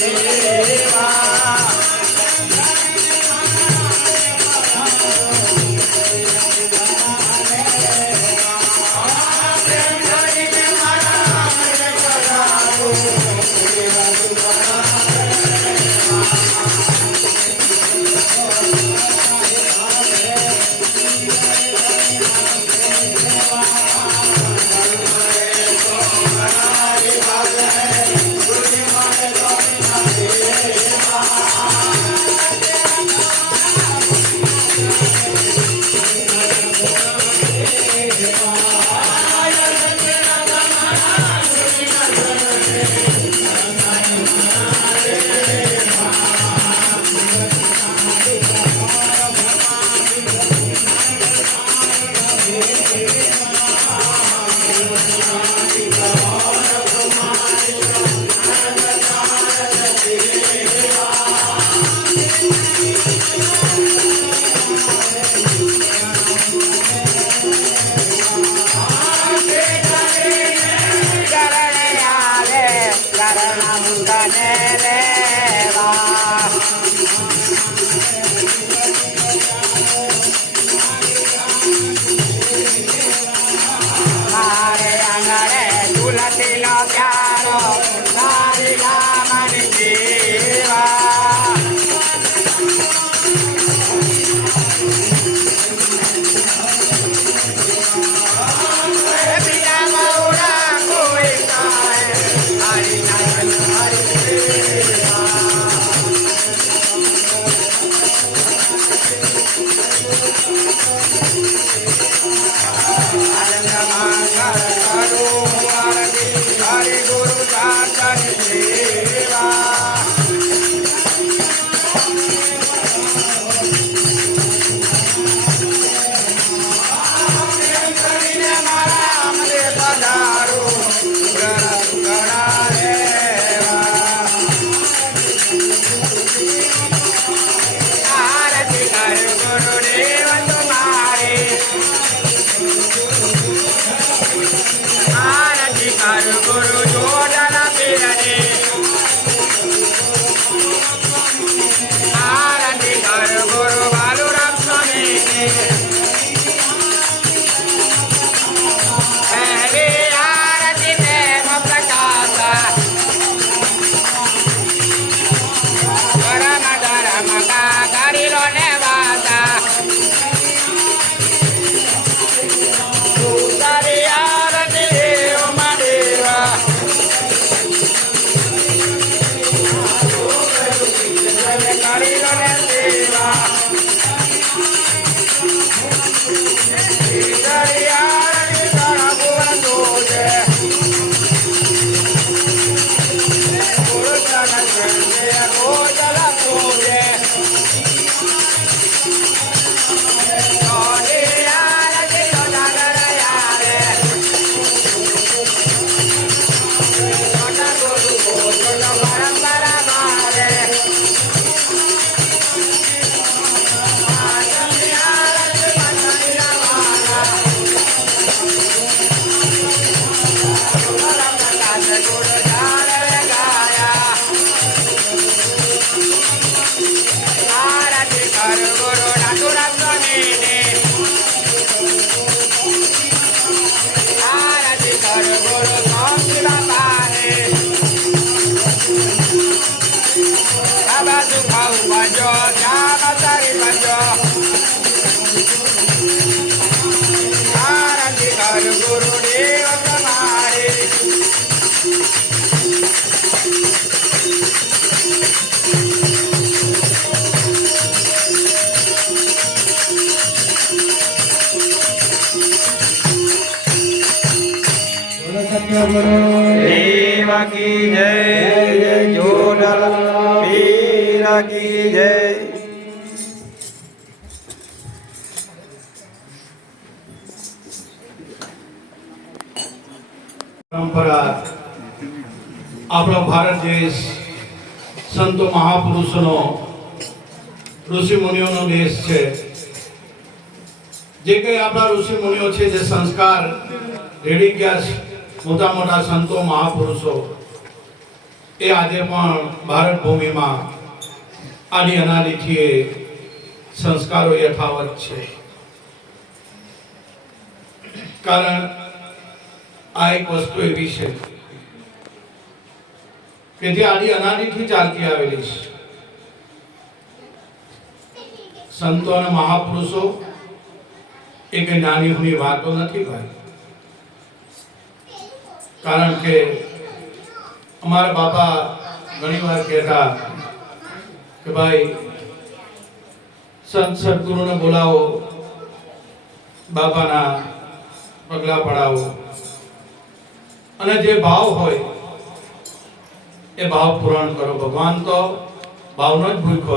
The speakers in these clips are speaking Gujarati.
મારે I'm પ્રકાશ દેવ કી જય જોડલ પીર કી પરંપરા આપણો ભારત દેશ સંતો મહાપુરુષોનો ઋષિ મુનિઓનો દેશ છે. જે કંઈ આપણા ઋષિ મુનિઓ છે, જે સંસ્કાર રેડી ગયા છે મોટા મોટા સંતો, મહાપુરુષો, એ આજે પણ ભારત ભૂમિમાં આની અનાદિથી સંસ્કારો યથાવત છે. કારણ આ એક વસ્તુ એવી છે કે જે આની અનાદિથી ચાલતી આવેલી છે. સંતો અને મહાપુરુષો, એ કઈ નાની હુની વાતો નથી ભાઈ. કારણ કે અમારા બાપા ઘણી વાર કહેતા કે ભાઈ, સંત સદગુરુને બોલાવો, બાપાના પગલા પડાવો. અને જે ભાવ હોય, એ ભાવ પૂરણ કરો. ભગવાન તો ભાવનો જ ભૂખો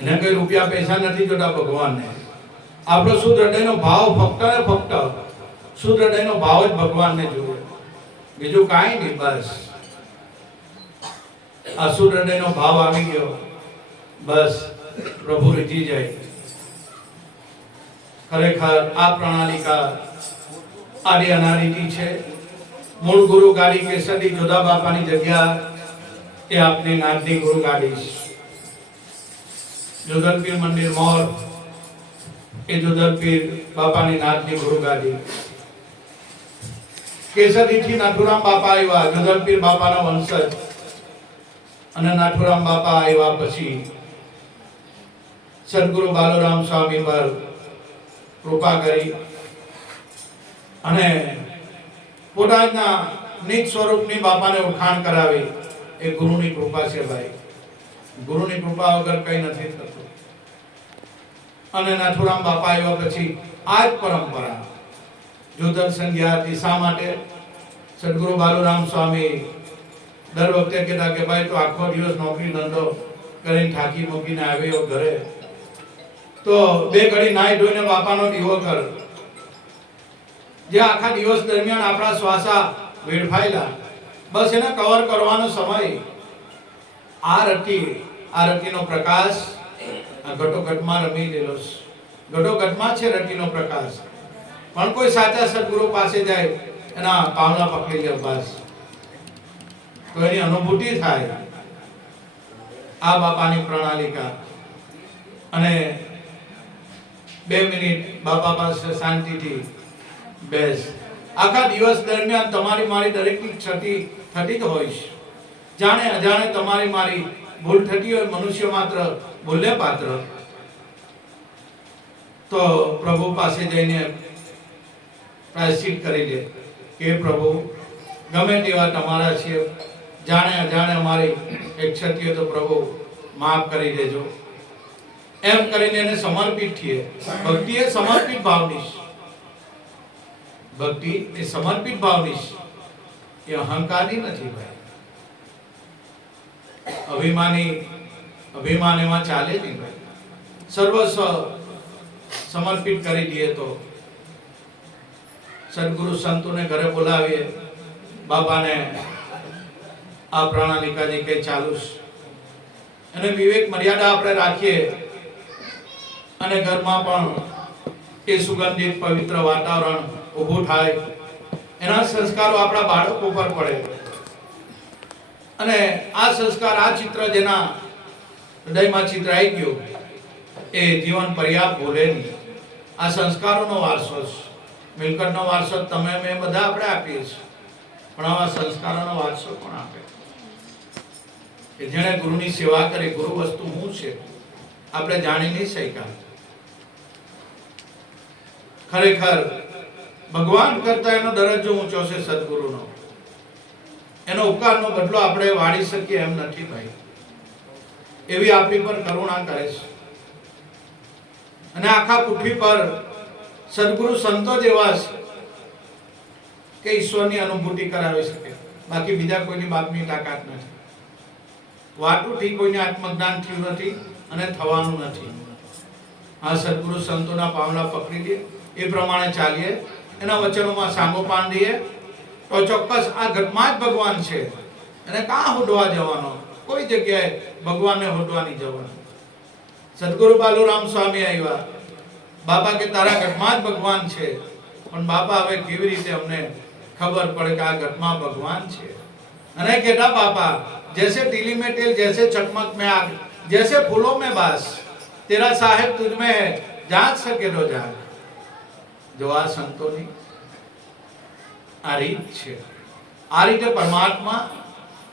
એને કઈ રૂપિયા પૈસા નથી જોતા ભગવાનને. આપણો શુદ્ધ હૃદયનો ભાવ ફક્ત ને ફક્ત શુદ્ધ હૃદયનો ભાવ જ ભગવાનને જોઈએ બીજું કાંઈ નહીં, બસ. આ હૃદયનો ભાવ આવી ગયો. બસ, પ્રભુ રીતી જાય. ખરેખર આ પ્રણાલિકા આડી અનાદિથી છે. મૂળ ગુરુ ગાડી કેસરી જોધા બાપાની જગ્યા એ આપની નાથની ગુરુ ગાડી છે મંદિર મોર એ જોધરપીર બાપાની નાથની ગુરુ ગાડી કેસરીથી નાથુરામ બાપા આવ્યા જોધલપીર બાપાના વંશજ. અને નાથુરામ બાપા આવ્યા પછી સદગુરુ બાલુરામ સ્વામી પર કૃપા કરી અને પોતાના નિજ સ્વરૂપની બાપાને ઉખાણ કરાવી. એ ગુરુની કૃપા છે ભાઈ. ગુરુની કૃપા વગર કઈ નથી થતું. અને નાથુરામ બાપા આવ્યા પછી આ જ પરંપરા. જો દર્શન ગયા હતી. શા માટે? સદગુરુ બાલુરામ સ્વામી દર વખતે કહેતા કે, ભાઈ, તો આખો દિવસ નોકરી ધંધો કરીને થાકી મૂકીને આવ્યો ઘરે. તો બે ઘડી નાઈ ધોઈને બાપાનો દીવો કર. જે આખા દિવસ દરમિયાન આપણા શ્વાસા વેડફાયેલા. બસ એને કવર કરવાનો સમય. આ રટી, આ રતિનો પ્રકાશ ઘટોઘટમાં રમી લેલો ઘટોઘટમાં છે રટીનો પ્રકાશ. પણ કોઈ સાચા સદગુરુ પાસે જાય એના પાવલા પકડી લે બસ. તો એની અનુભૂતિ થાય આ બાપાની પ્રણાલિકા. અને બે મિનિટ બાપા પાસે શાંતિથી બેસ. આખા દિવસ દરમિયાન તમારી મારી દરેકની ક્ષતિ થતી જ હોય છે જાણે અજાણે તમારી મારી ભૂલ થતી હોય, મનુષ્ય માત્ર ભૂલે પાત્ર. તો પ્રભુ પાસે જઈને પ્રાયશ્ચિત કરી દે. કે પ્રભુ, ગમે તેવા તમારા છીએ જાણે અજાણે અમારી એક ક્ષતિઓ તો પ્રભુ માફ કરી દેજો. એમ કરીને એને સમર્પિત છીએ ભક્તિ એ સમર્પિત ભાવની ભક્તિ એ સમર્પિત ભાવની એ અહંકારી નથી ભાઈ. અભિમાની, અભિમાન એમાં ચાલે નહીં ભાઈ. સર્વસ્વ સમર્પિત કરી દઈએ તો સદગુરુ સંતોને ઘરે બોલાવીએ. બાપાને આ પ્રણાલિકા જે કઈ ચાલુ અને વિવેક મર્યાદા આપણે રાખીએ. અને ઘરમાં પણ એ સુગંધિત પવિત્ર વાતાવરણ ઊભું થાય. એના સંસ્કારો આપણા બાળકો પર પડે. અને આ સંસ્કાર, આ ચિત્ર જેના હૃદયમાં ચિત્ર આવી ગયું, એ જીવન પર્યાપ્ત ભૂલે નહીં. આ સંસ્કારોનો વારસો છે. મિલકતનો વારસો તમે મેં બધા આપણે આપીએ છીએ. પણ આવા સંસ્કારોનો વારસો કોણ આપે? કે જેણે ગુરુની સેવા કરી ગુરુ વસ્તુ શું છે? આપણે જાણી નહીં શક્યા. ખરેખર ભગવાન કરતા એનો દરજ્જો ઊંચો છે સદગુરુનો. એનો ઉપકારનો બદલો આપણે વાળી શકીએ એમ નથી ભાઈ. એવી આપણી પર કરુણા કરે છે. અને આખા પૃથ્વી પર સદગુરુ સંતો જ એવા છે કે ઈશ્વરની અનુભૂતિ કરાવી શકે. બાકી બીજા કોઈની બાપની તાકાત નથી. વાટુથી કોઈને આત્મજ્ઞાન થયું નથી અને થવાનું નથી. આ સદગુરુ સંતોના પાવલા પકડી દે. એ પ્રમાણે ચાલીએ. એના વચનોમાં સાંગોપાન દઈએ. તો ચોક્કસ આ ઘટમાં જ ભગવાન છે. અને કાં હોડવા જવાનો? કોઈ જગ્યાએ ભગવાનને હોડવાની જવાનું. સદગુરુ બાલુરામ સ્વામી આવ્યા. બાપા કે તારા ઘટમાં જ ભગવાન છે પણ બાપા હવે કેવી રીતે અમને ખબર પડે કે આ ઘટમાં ભગવાન છે અને કહેતા બાપા जैसे टीली में तेल जैसे चकमक में आग जैसे फूलों में बास तेरा साहेब तुझ में है जाग सके तो जाग જો આ સંતોની આ રીત છે આ રીતે પરમાત્મા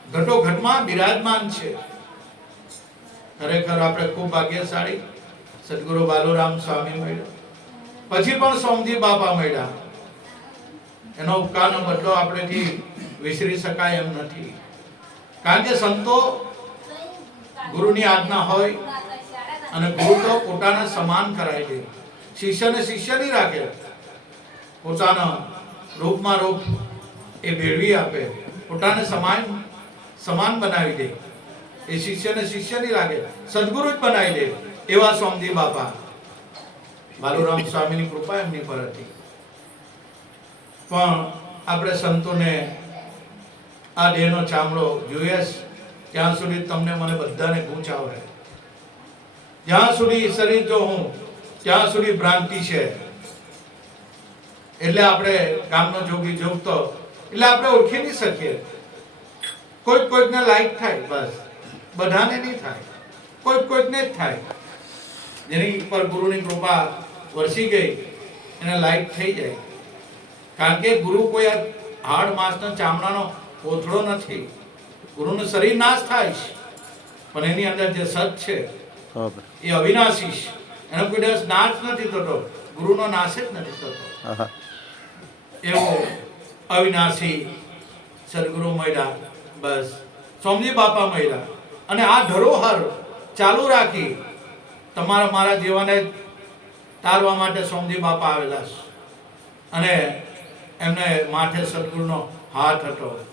ઘટો ઘટમાં બિરાજમાન છે ખરેખર આપણે ખૂબ ભાગ્યશાળી સદગુરુ બાલુરામ સ્વામી મળ્યો. પછી પણ સોમજી બાપા મળ્યા. એનો ઉપકારનો બદલો આપણેથી વિસરી શકાય એમ નથી. કારણ કે સંતો ગુરુની આજ્ઞા હોય અને ગુરુ તો પોતાને સમાન કરાવી દે શિષ્યને શિષ્ય નહીં રાખે. પોતાના રૂપમાં રૂપ એ ભેળવી આપે. પોતાને સમાન સમાન બનાવી દે. એ શિષ્યને શિષ્ય નહીં રાખે. સદગુરુ જ બનાવી દે. એવા સોમજી બાપા. બાલુરામ સ્વામીની કૃપા એમની પર હતી. પણ આપણે સંતોને આ દેહનો ચામડો જોઈએ ત્યાં સુધી તમને મને બધાને ગૂંચ આવે જ્યાં સુધી શરીર જો હું, ત્યાં સુધી ભ્રાંતિ છે. એટલે આપણે ગામનો જોગી જોગતો, એટલે આપણે ઓળખી નહીં શકીએ. કોઈક કોઈકને લાઈક થાય, બસ. બધાને નહીં થાય. કોઈક કોઈકને જ થાય. જેની ઉપર ગુરુની કૃપા વરસી ગઈ એને લાઈક થઈ જાય. કારણ કે ગુરુ કોઈ હાડ માંસનો ચામડાનો કોથળો નથી. ગુરુનું શરીર નાશ થાય છે. પણ એની અંદર જે સત છે એ અવિનાશી છે. એનો કોઈ દિવસ નાશ નથી થતો. ગુરુનો નાશ જ નથી થતો. એવો અવિનાશી સદગુરુ મળ્યા. બસ. સોમજી બાપા મળ્યા. અને આ ધરોહર ચાલુ રાખી તમારા મારા જીવનને તારવા માટે સોમજી બાપા આવેલા છે. અને એમને માથે સદગુરુનો હાથ હતો.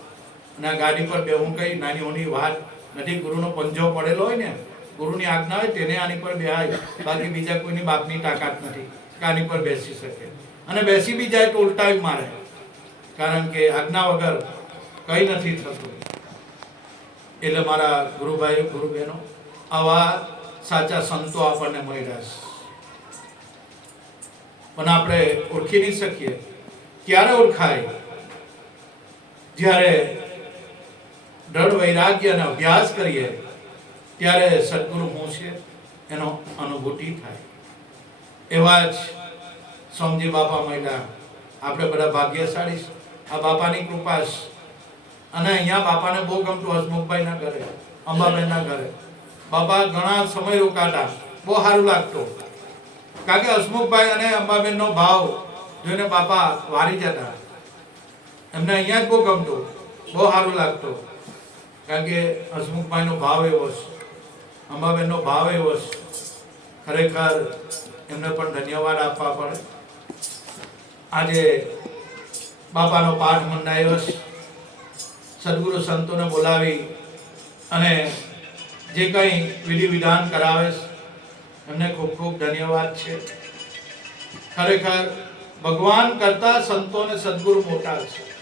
અને ગાડી પર બેહું કઈ નાની ઓની વાત નથી, ગુરુનો પંજો પડેલો હોય ને, ગુરુની આજ્ઞા હોય તેને આની પર બેહાય. બાકી બીજા કોઈની બાપની તાકાત નથી, કે આની પર બેસી શકે. અને બેસી બી જાય તો ઉલટાવી મારે. કારણ કે આજ્ઞા વગર કંઈ નથી થતું. એટલે મારા ગુરુભાઈ ગુરુ બહેનો આવા સાચા સંતો આપણને મળ્યા રહેશે પણ આપણે ઓળખી નહીં શકીએ. ક્યારે ઓળખાય? જ્યારે દ્રઢ વૈરાગ્ય અને અભ્યાસ કરીએ, ત્યારે સદગુરુ હું છે એનો અનુભૂતિ થાય. એવા જ સોમજી બાપા મહિલા આપણે બધા ભાગ્યશાળી આ બાપાની કૃપા અને અહીંયા બાપાને બહુ ગમતું હસમુખભાઈના ઘરે, અંબાબેનના ઘરે. બાપા ઘણા સમય રોકાતા બહુ સારું લાગતું. કારણ કે હસમુખભાઈ અને અંબાબેનનો ભાવ જોઈને બાપા વારી જતા. એમને અહીંયા જ બહુ ગમતું. બહુ સારું લાગતું. કારણ કે હસમુખભાઈનો ભાવ એવો છે. અંબાબેનનો ભાવ એવો છે. ખરેખર એમને પણ ધન્યવાદ આપવા પડે. આજે બાપાનો પાઠ મંડાયો છે. સદગુરુ સંતોને બોલાવી અને જે કંઈ વિધિ વિધાન કરાવે એમને ખૂબ ખૂબ ધન્યવાદ છે. ખરેખર ભગવાન કરતા સંતો ને સદગુરુ મોટા છે.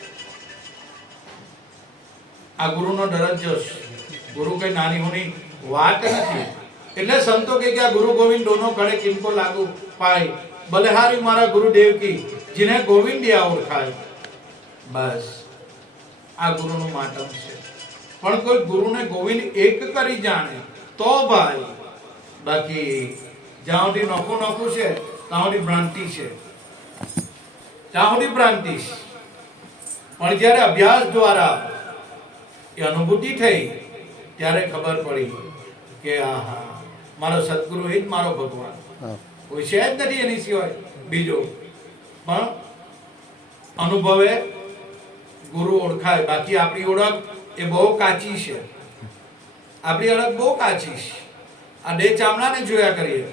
આ ગુરુનો દરજ્જો છે. ગુરુ કઈ નાની હોની વાત નથી. એટલે સંતો કે આ ગુરુ ગોવિંદ દોનો કડે કિનકો લાગુ પાય. બલહારી મારા ગુરુદેવ કી, જેને ગોવિંદ ઓળખાય. બસ. આ ગુરુ નું માતમ છે. પણ કોઈ ગુરુને ગોવિંદ એક કરી જાણે તો ભાઈ બાકી જ્યાં સુધી નોખું નોખું છે ત્યાં સુધી ભ્રાંતિ છે. ત્યાં સુધી ભ્રાંતિ પણ જ્યારે અભ્યાસ દ્વારા એ અનુભૂતિ થઈ ત્યારે ખબર પડી કે આહા મારો સદગુરુ એ જ મારો ભગવાન. કોઈ છે જ નથી એની સિવાય બીજો. પણ અનુભવે ગુરુ ઓળખાય બાકી આપણી ઓળખ એ બહુ કાચી છે. આપણી અડગ બહુ કાચી છે. આ બે ચામડાને જોયા કરીએ.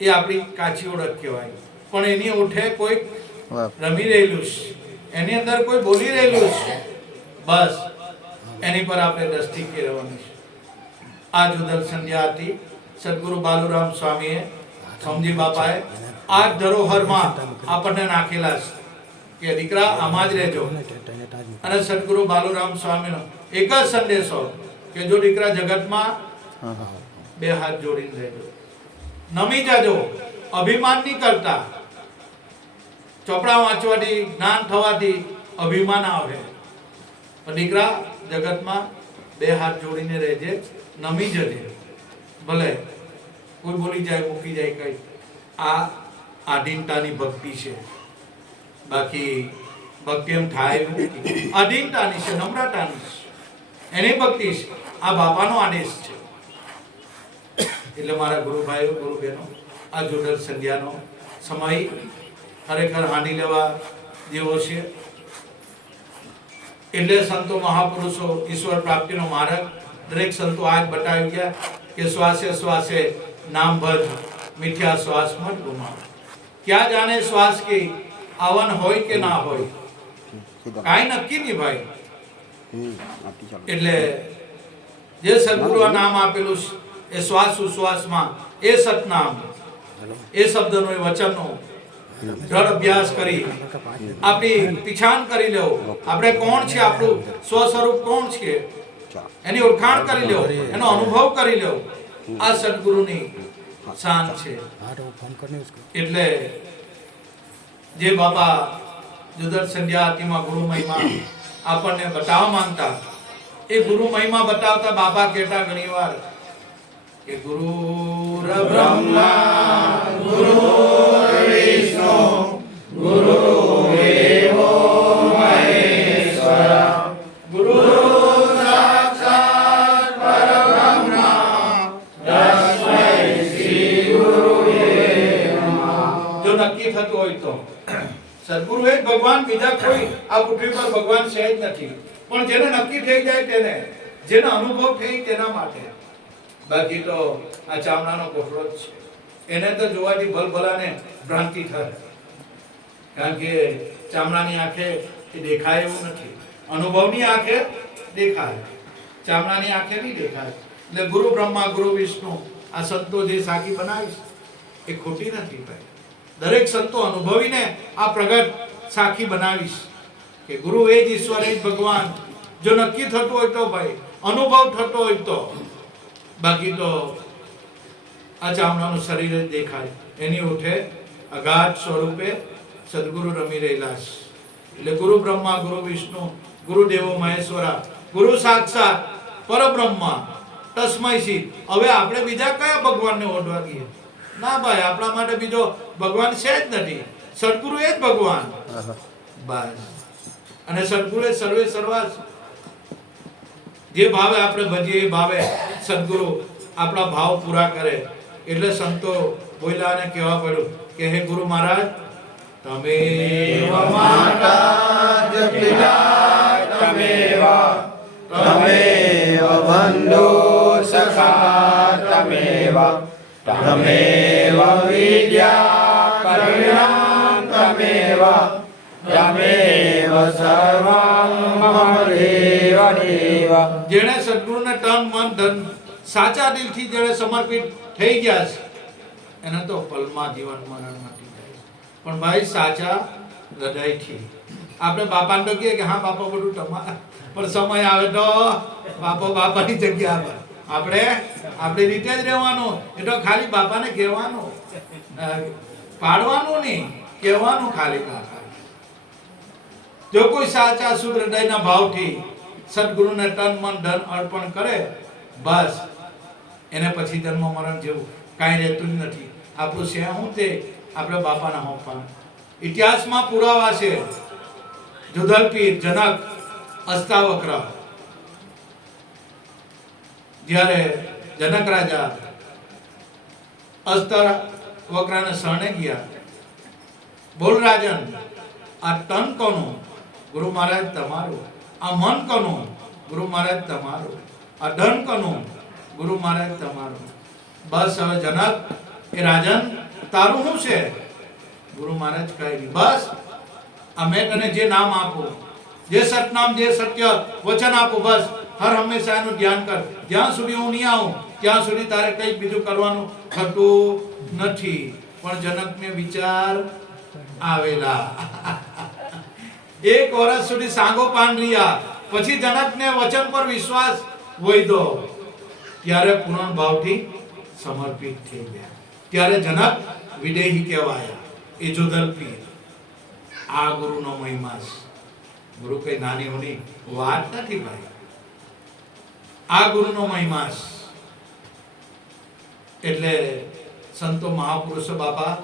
એ આપણી કાચી ઓળખ કહેવાય. પણ એની ઉઠે કોઈ રમી રહેલું છે. એની અંદર કોઈ બોલી રહેલું છે. બસ. એની પર આપણે દ્રષ્ટિ કેળવવાની છે. આ જુદલ સંધ્યા હતી. સદગુરુ બાલુરામ સ્વામીએ સમજી બાપાએ આ ધરોહરમાં આપણને નાખેલા છે. કે દીકરા, આમાં જ રહેજો. અને સદગુરુ બાલુરામ સ્વામીનો એક જ સંદેશો કે જો દીકરા જગતમાં બે હાથ જોડીને રહેજો. નમી જાજો. અભિમાન નહીં કરતા. ચોપડા વાંચવાથી, જ્ઞાન થવાથી અભિમાન આવે. પણ દીકરા, જગતમાં બે હાથ જોડીને રહેજે, નમી જજે. ભલે કોઈ બોલી જાય, મૂકી જાય કઈ. આ આધીનતાની ભક્તિ છે. બાકી ભક્તિ થાય અધીનતાની છે, નમ્રતાની છે. એની ભક્તિ છે. આ બાપાનો આદેશ છે. એટલે મારા ગુરુ ભાઈઓ ગુરુ બહેનો આ જોડલ સંધ્યાનો સમય ખરેખર હાંડી લેવા જેવો છે. એટલે સંતો મહાપુરુષો ઈશ્વર પ્રાપ્તિનો માર્ગ દરેક સંતો આજ બતાવી ગયા કે શ્વાસે શ્વાસે નામ ભજ, મીઠ્યા શ્વાસ મત ગુમાવ. ક્યાં જાણે શ્વાસ કે આવન હોય કે ના હોય? કાંઈ નક્કી નહીં ભાઈ. એટલે જે સદગુરુ નામ આપેલું એ શ્વાસ ઉશ્વાસમાં એ સતનામ એ શબ્દનો એ વચનનો દ્રઢ અભ્યાસ કરી આપણી પીછાણ કરી લેવો. આપણે કોણ છે આપણું સ્વ સ્વરૂપ કોણ છે એની ઓળખાણ કરી લેવો એનો અનુભવ કરી લેવો. આ સદગુરુની શાન છે. એટલે જે બાપા જુદર સંધ્યા ગુરુ મહિમા આપણને બતાવવા માંગતા એ ગુરુ મહિમા બતાવતા બાપા કહેતા ઘણીવાર કે ગુરુ બ્રહ્મા ગુરુ સદગુરુ એ જ ભગવાન, બીજા કોઈ આ પૃથ્વી પર ભગવાન છે જ નથી. પણ જેને નક્કી થઈ જાય તેને, જેનો અનુભવ થઈ તેના માટે. બાકી તો આ ચામડાનો કોઠડો જ છે. એને તો જોવાથી ભલભલાને ભ્રાંતિ થાય. કારણ કે ચામડાની આંખે એ દેખાય એવું નથી. અનુભવની આંખે દેખાય. ચામડાની આંખે નહીં દેખાય. એટલે ગુરુ બ્રહ્મા, ગુરુ વિષ્ણુ આ સંતો જે સાકી બનાવીશ, એ ખોટી નથી ભાઈ. દરેક સંતો અનુભવીને આ પ્રગટ સાખી બનાવીશ. કે ગુરુ એ જ ઈશ્વર, એ જ ભગવાન. જો નક્કી થતું હોય તો ભાઈ, અનુભવ થતો હોય તો. બાકી તો આ ચામડાનું શરીર જ દેખાય. એની ઉઠે અગાધ સ્વરૂપે સદગુરુ રમી રહેલા છે. એટલે ગુરુ બ્રહ્મા, ગુરુ વિષ્ણુ, ગુરુ દેવો મહેશ્વરા, ગુરુ સાક્ષાત, પરબ્રહ્મા, તસ્મય હવે આપણે બીજા કયા ભગવાનને ઓઢવા ગઈએ? ના ભાઈ આપણા માટે બીજો ભગવાન છે જ નથી. સદગુરુ એ જ ભગવાન. બસ. અને સદગુરુ એ સર્વે સર્વા જે ભાવે આપણે ભજીએ એ ભાવે. સદગુરુ આપણા ભાવ પૂરા કરે. એટલે સંતો બોલ્યા કહેવા પડ્યું કે હે ગુરુ મહારાજ તમે તમેવ બંધુ સખા. તમેવ તમેવ દેવ જેણે સદગુરુને તન, મન, ધન સાચા દિલથી જેણે સમર્પિત થઈ ગયા છે. એને તો પલમાં જીવન મરણ મટી જાય પણ ભાઈ, સાચા હૃદયથી. આપણે બાપાને તો કહીએ કે, હા, બાપા, બધું તમારા પણ સમય આવે તો બાપો બાપાની જગ્યા પર. આપણે, આપણી રીતે જ રહેવાનું. એટલે ખાલી બાપાને કહેવાનું. પાડવાનું નહીં, કહેવાનું ખાલી બાપા જો કોઈ સાચા શુદ્ધ હૃદયના ભાવથી સદગુરુને તન, મન, ધન અર્પણ કરે, બસ. એને પછી જન્મ, મરણ જેવું કાંઈ રહેતું જ નથી. આપણું છે શું તે? આપણે બાપાના હોંપવાનું ઇતિહાસમાં પુરાવા છે. જુદલપીર, જનક અસ્તાવક્ર જ્યારે જનક રાજા અસ્તર વક્રાને શરણે ગયા બોલ આ તન કોનું? ગુરુ મહારાજ તમારું. આ મન કોનું? ગુરુ મહારાજ તમારું. આ ધન કોનું? ગુરુ મહારાજ તમારું. બસ હવે જનક, એ રાજન, તારું શું છે? ગુરુ મહારાજ કહે બસ, આ મેં તને જે નામ આપું, જે સતનામ જે સત્ય વચન આપો, બસ. હર હંમેશા એનું ધ્યાન કર. જ્યાં સુધી હું નહીં આવું, ત્યાં સુધી તારે કંઈ બીજું કરવાનું થતું નથી. પણ જનકને વિચાર આવેલા. એક વર્ષ સુધી સાંગો પાન રહ્યા. પછી જનકને વચન પર વિશ્વાસ દો ત્યારે પૂર્ણ ભાવથી સમર્પિત થઈ ગયા. ત્યારે જનક વિદેહી કહેવાયા. એ જોધલપી આ ગુરુનો મહિમા ગુરુ કઈ નાની હોની વાત નથી ભાઈ. આ ગુરુનો મહિમા એટલે સંતો મહાપુરુષો બાપા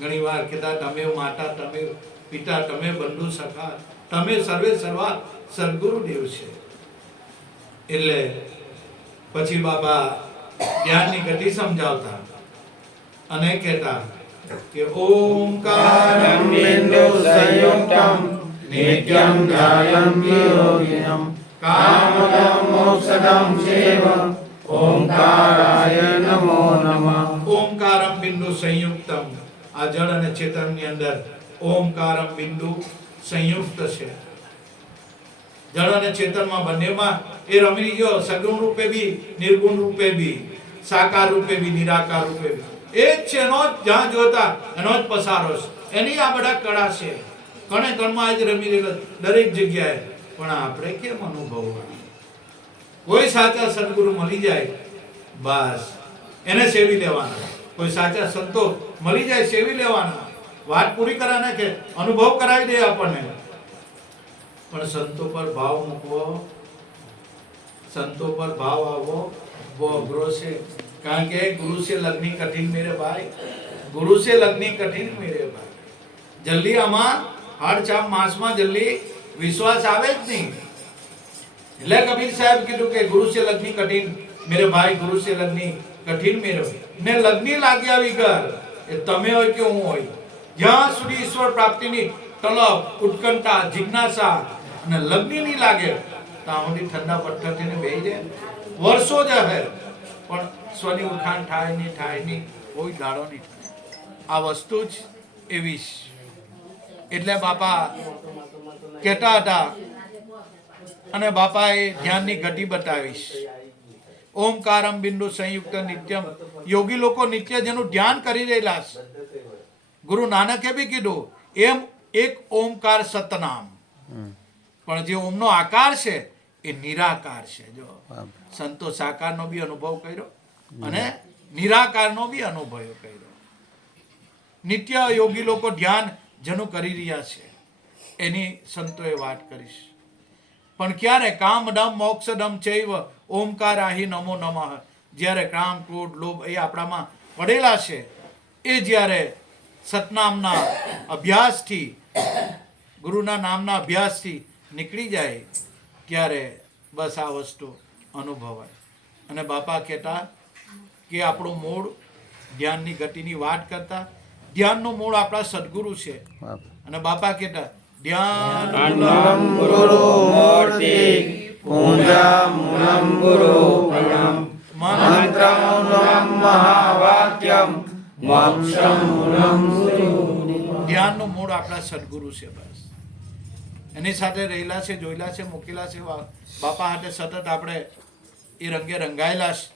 ઘણી વાર કહેતા, તમે માતા, તમે પિતા, તમે બંધુ સખા, તમે સર્વે સર્વા સદગુરુદેવ છે. એટલે પછી બાપા ધ્યાનની ગતિ સમજાવતા અને કહેતા કે, ઓમકાર નિત્યમ ધ્યાયંતિ યોગિનમ. કામદમ મોક્ષદમ ચેવ ઓમકારાય નમો નમઃ ઓમકારમ બિંદુ સંયુક્તમ આ જળ અને ચેતનની અંદર ઓમકારમ બિંદુ સંયુક્ત છે જળ અને ચેતનમાં બંનેમાં એ રમી ગયો સગુણ રૂપે બી નિર્ગુણ રૂપે બી સાકાર રૂપે બી નિરાકાર રૂપે બી એ જ છે એનો જ જ્યાં જોતા એનો જ પસારો છે એની આ બધા કળા છે કણે કણમાં જ રમી રહેલો દરેક જગ્યાએ પણ આપણે કેમ અનુભવવાનું? કોઈ સાચા સદગુરુ મળી જાય, બસ. એને સેવી લેવાના. કોઈ સાચા સંતો મળી જાય, સેવી લેવાના. વાત પૂરી કરાને કે અનુભવ કરાવી દે આપણને. પણ સંતો પર ભાવ મૂકવો, સંતો પર ભાવ આવવો બહુ અઘરો છે. કારણ કે ગુરુ સે લગ્ન કઠિન મેરે ભાઈ. ગુરુ સે લગ્ન કઠિન મેરે ભાઈ. જલ્દી આમાં હર ચાપ માસમાં જલ્દી વિશ્વાસ આવે જ નહીં. એટલે કબીર સાહેબ કીધું કે ગુરુ સે લગ્ની કઠિન, મેરે ભાઈ ગુરુ સે લગ્ની કઠિન મેરો ને લગ્ની આવી ઘર, એ તમે હોય કે હું હોય. જ્યાં સુધી ઈશ્વર પ્રાપ્તિની તલબ, ઉત્કંઠા, જિજ્ઞાસા અને લગ્ન નહીં લાગે, ત્યાં સુધી ઠંડા પથ્થર થઈને બેહી જાય. વર્ષો જ હે, પણ સ્વની ઉઠાણ થાય નહીં થાય નહીં, કોઈ દાડો નહીં. આ વસ્તુ જ એવી એટલે બાપા કહેતા હતા અને બાપાએ ધ્યાનની ગતિ બતાવીશ. ઓમકારમ બિંદુ સંયુક્ત નિત્યમ. યોગી લોકો નિત્ય જેનું ધ્યાન કરી રહેલા છે. ગુરુ નાનકે બી કીધું એમ એક ઓમકાર સતનામ. પણ જે ઓમનો આકાર છે એ નિરાકાર છે. જો સંતો સાકારનો બી અનુભવ કર્યો અને નિરાકારનો બી અનુભવ કર્યો. નિત્ય યોગી લોકો ધ્યાન જેનું કરી રહ્યા છે. એની સંતોએ વાત કરીશ. પણ ક્યારે કામ ડમ મોક્ષ ડમ ચૈવ ઓમકાર આહી નમો નમઃ? જ્યારે કામ ક્રોધ લોભ એ આપણામાં પડેલા છે એ જ્યારે સતનામના અભ્યાસથી ગુરુના નામના અભ્યાસથી નીકળી જાય ત્યારે બસ આ વસ્તુ અનુભવાય. અને બાપા કહેતા કે આપણું મૂળ ધ્યાનની ગતિની વાત કરતા ધ્યાનનું મૂળ આપણા સદગુરુ છે. અને બાપા કહેતા ધ્યાન ગુરુ મૂર્તિ પૂજા મૂલમ ગુરુ મૂલમ ગુરુ ધ્યાનનું મૂળ આપણા સદગુરુ છે બસ એની સાથે રહેલા છે જોયેલા છે મૂકેલા છે બાપા હાથે સતત આપણે એ રંગે રંગાયેલા છે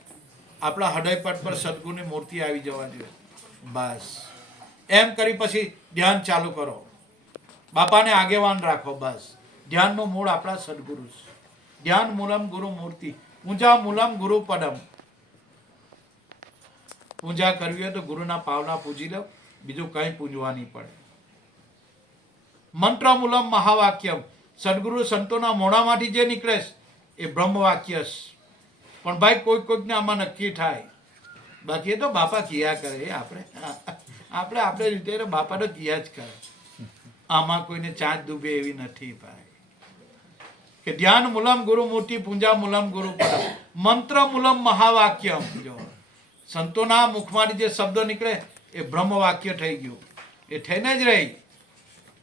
આપણા હૃદયપટ પર સદગુરુની મૂર્તિ આવી જવા જોઈએ બસ એમ કરી પછી ધ્યાન ચાલુ કરો બાપાને આગેવાન રાખો, બસ. ધ્યાનનું મૂળ આપણા સદગુરુ છે. ધ્યાન મૂલમ ગુરુ મૂર્તિ. પૂજા મૂલમ ગુરુ પદમ. પૂજા કરવી હોય તો ગુરુના પાવના પૂજી લો. બીજું કંઈ પૂજવા પડે. મંત્ર મૂલમ મહાવાક્યમ. સદગુરુ સંતોના મોઢામાંથી જે નીકળે એ બ્રહ્મવાક્ય વાક્ય પણ ભાઈ, કોઈક કોઈકને આમાં નક્કી થાય. બાકી એ તો બાપા કિયા કરે આપણે આપણે આપણે રીતે બાપા તો કિયા જ કરે. આમાં કોઈને ચાંચ ડૂબે એવી નથી ભાઈ. કે ધ્યાન મૂલમ ગુરુ મૂર્તિ પૂંજા મૂલમ ગુરુ મંત્ર મૂલમ મહાવાક્યમ સંતોના મુખમાંથી જે શબ્દો નીકળે એ બ્રહ્મ વાક્ય થઈ ગયું. એ થઈને જ રહી.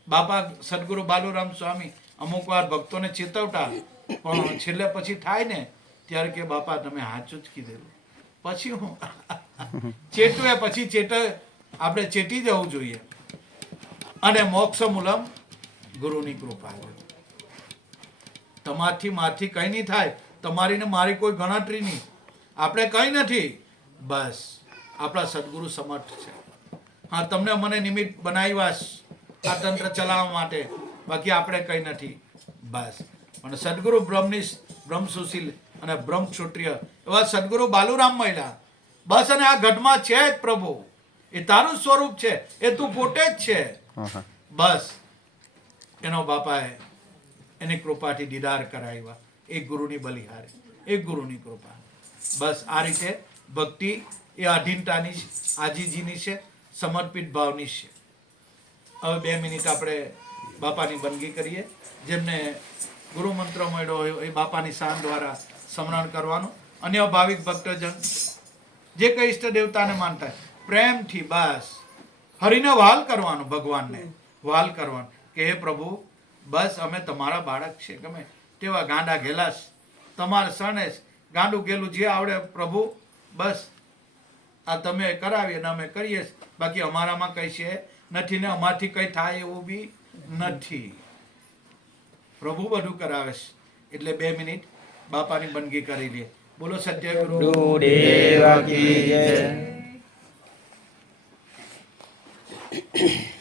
બાપા સદગુરુ બાલુરામ સ્વામી અમુક વાર ભક્તોને ચેતવતા. પણ છેલ્લે પછી થાય ને, ત્યારે કે બાપા તમે સાચું જ કીધેલું. પછી હું ચેતવે પછી ચેત આપણે ચેતી જવું જોઈએ. અને મોક્ષ મૂલમ ગુરુની કૃપા તમારથી મારથી કંઈ નહીં થાય. તમારી ને મારી કોઈ ગણતરી નહીં. આપણે કંઈ નથી. બસ, આપણા સદગુરુ સમર્થ છે. હા, તમને મને નિમિત્ત બનાવ્યા આ તંત્ર ચલાવવા માટે. બાકી આપણે કંઈ નથી. બસ. પણ સદગુરુ બ્રહ્મની બ્રહ્મ સુશીલ અને બ્રહ્મ ક્ષુત્રિય એવા સદગુરુ બાલુરામ મહિલા. બસ અને આ ઘટમાં છે જ પ્રભુ. એ તારું સ્વરૂપ છે. એ તું પોતે જ છે. બસ. એનો બાપાએ એની કૃપાથી દીદાર કરાવ્યા. એક ગુરુની બલિહારે. એક ગુરુની કૃપા. બસ આ રીતે ભક્તિ એ અધીનતાની છે, આજીજીની છે, સમર્પિત ભાવની છે. હવે બે મિનિટ આપણે બાપાની બંદગી કરીએ. જેમને ગુરુ મંત્ર મળ્યો હોય, એ બાપાની શાન દ્વારા સ્મરણ કરવાનું. અન્ય ભાવિક ભક્તજન, જે કઈ ઈષ્ટ દેવતાને માનતા પ્રેમથી બસ હરિને વાલ કરવાનું, ભગવાનને વાલ કરવાનું. કે હે પ્રભુ, બસ અમે તમારા બાળક છે, ગમે તેવા ગાંડા ઘેલાશ, તમારે સણે ગાંડું ગેલું જે આવડે પ્રભુ, બસ. આ તમે કરાવીએ ને અમે કરીએ બાકી અમારામાં કઈ છે નથી ને અમારથી કઈ થાય એવું બી નથી. પ્રભુ બધું કરાવે એટલે બે મિનિટ બાપાની બંદગી કરી લે. બોલો સત્ય ગુરુ ગુરુદેવ કી જય. Mm-hmm.